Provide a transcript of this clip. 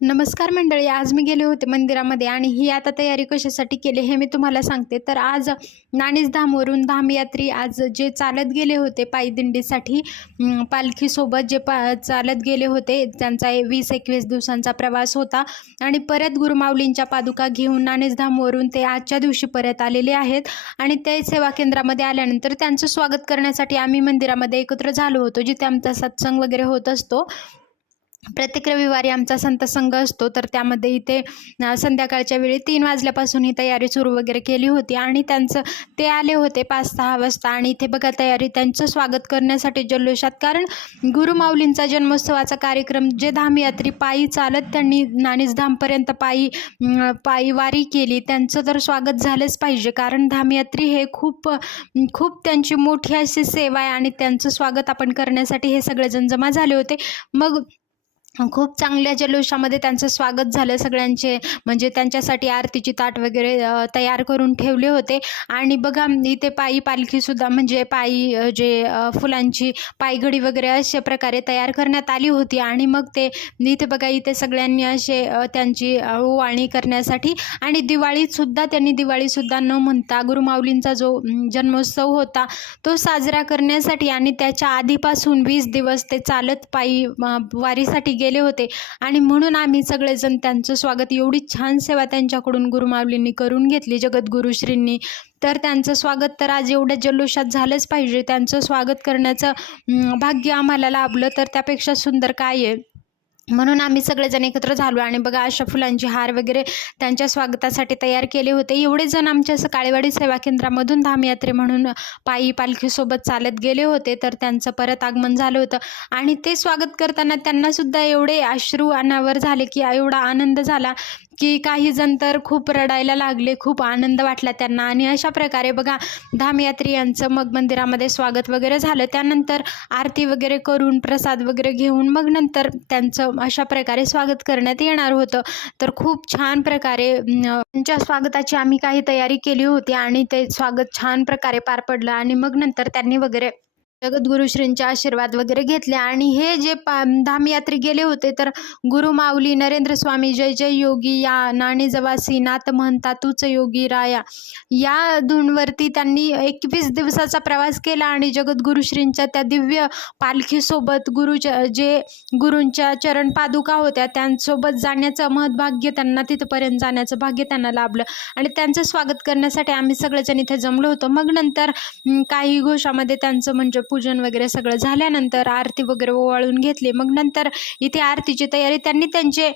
नमस्कार मंडळी, आज मी गेले होते मंदिरामध्ये आणि ही आता तयारी कशासाठी केली हे मी तुम्हाला सांगते. तर आज नाणीजधामवरून धामयात्री आज जे चालत गेले होते पायी दिंडीसाठी, पालखीसोबत जे चालत गेले होते, त्यांचा 20-21 दिवसांचा प्रवास होता आणि परत गुरुमाऊलींच्या पादुका घेऊन नाणीजधामवरून ते आजच्या दिवशी परत आलेले आहेत. आणि ते सेवा केंद्रामध्ये आल्यानंतर त्यांचं स्वागत करण्यासाठी आम्ही मंदिरामध्ये एकत्र झालो होतो, जिथे आमचा सत्संग वगैरे होत असतो. प्रत्येक रविवारी आमचा संत संघ असतो, तर त्यामध्ये इथे संध्याकाळच्या वेळी 3 वाजल्यापासून ही तयारी सुरू वगैरे केली होती. आणि ते आले होते 5-6 वाजता आणि इथे बघा तयारी त्यांचं स्वागत करण्यासाठी जल्लोषात. कारण गुरुमाऊलींचा जन्मोत्सवाचा कार्यक्रम जे धामयात्री पायी चालत त्यांनी नाणीजधामपर्यंत पायी वारी केली, त्यांचं तर स्वागत झालंच पाहिजे. कारण धामयात्री हे खूप त्यांची मोठी अशी सेवा आहे आणि त्यांचं स्वागत आपण करण्यासाठी हे सगळेजण जमा झाले होते. मग खूप चांगल्या जल्लोषामध्ये त्यांचं स्वागत झालं. सगळ्यांचे म्हणजे त्यांच्यासाठी आरतीची ताट वगैरे तयार करून ठेवले होते. आणि बघा इथे पायी पालखीसुद्धा म्हणजे पायी जे फुलांची पायघडी वगैरे अशा प्रकारे तयार करण्यात आली होती. आणि मग ते इथे बघा इथे सगळ्यांनी असे त्यांची ओवाळणी करण्यासाठी आणि त्यांनी दिवाळीसुद्धा न म्हणता गुरुमाऊलींचा जो जन्मोत्सव होता तो साजरा करण्यासाठी आणि त्याच्या आधीपासून 20 दिवस ते चालत पायी वारीसाठी गेले होते. आणि म्हणून आम्ही सगळेजण त्यांचं स्वागत, एवढी छान सेवा त्यांच्याकडून गुरुमाऊलींनी करून घेतली, जगद्गुरुश्रींनी. तर त्यांचं स्वागत तर आज एवढ्या जल्लोषात झालंच पाहिजे. त्यांचं स्वागत करण्याचं भाग्य आम्हाला लाभलं, तर त्यापेक्षा सुंदर काय आहे. म्हणून आम्ही सगळेजण एकत्र झालो आणि बघा अशा फुलांचे हार वगैरे त्यांच्या स्वागतासाठी तयार केले होते. एवढे जण आमच्या काळेवाडी सेवा केंद्रामधून धामयात्रे म्हणून पायी पालखीसोबत चालत गेले होते, तर त्यांचं परत आगमन झालं होतं. आणि ते स्वागत करताना त्यांनासुद्धा एवढे अश्रू अनावर झाले की एवढा आनंद झाला की काही जण तर खूप रडायला लागले. खूप आनंद वाटला त्यांना. आणि अशा प्रकारे बघा धामयात्री यांचं मग मंदिरामध्ये स्वागत वगैरे झालं. त्यानंतर आरती वगैरे करून प्रसाद वगैरे घेऊन मग नंतर त्यांचं अशा प्रकारे स्वागत करण्यात येणार होतं. तर खूप छान प्रकारे त्यांच्या स्वागताची आम्ही काही तयारी केली होती आणि ते स्वागत छान प्रकारे पार पडलं. आणि मग नंतर त्यांनी वगैरे जगद्गुरुश्रींचे आशीर्वाद वगैरे घेतले. आणि हे जे धामयात्री गेले होते तर गुरुमाऊली नरेंद्र स्वामी जय जय योगी या नाणी जवासी नाथ म्हणता तूच योगी राया या धूनवरती त्यांनी 21 दिवसाचा प्रवास केला. आणि जगद्गुरुश्रींच्या त्या दिव्य पालखीसोबत गुरूंच्या चरण पादुका होत्या त्यांसोबत जाण्याचं महत्भाग्य त्यांना, तिथपर्यंत जाण्याचं भाग्य त्यांना लाभलं. आणि त्यांचं स्वागत करण्यासाठी आम्ही सगळेजण इथे जमलो होतो. मग नंतर काही घोषामध्ये त्यांचं म्हणजे पूजन वगैरे सगळं झाल्यानंतर आरती वगैरे ओवाळून घेतली. मग नंतर इथे आरतीची तयारी त्यांनी त्यांचे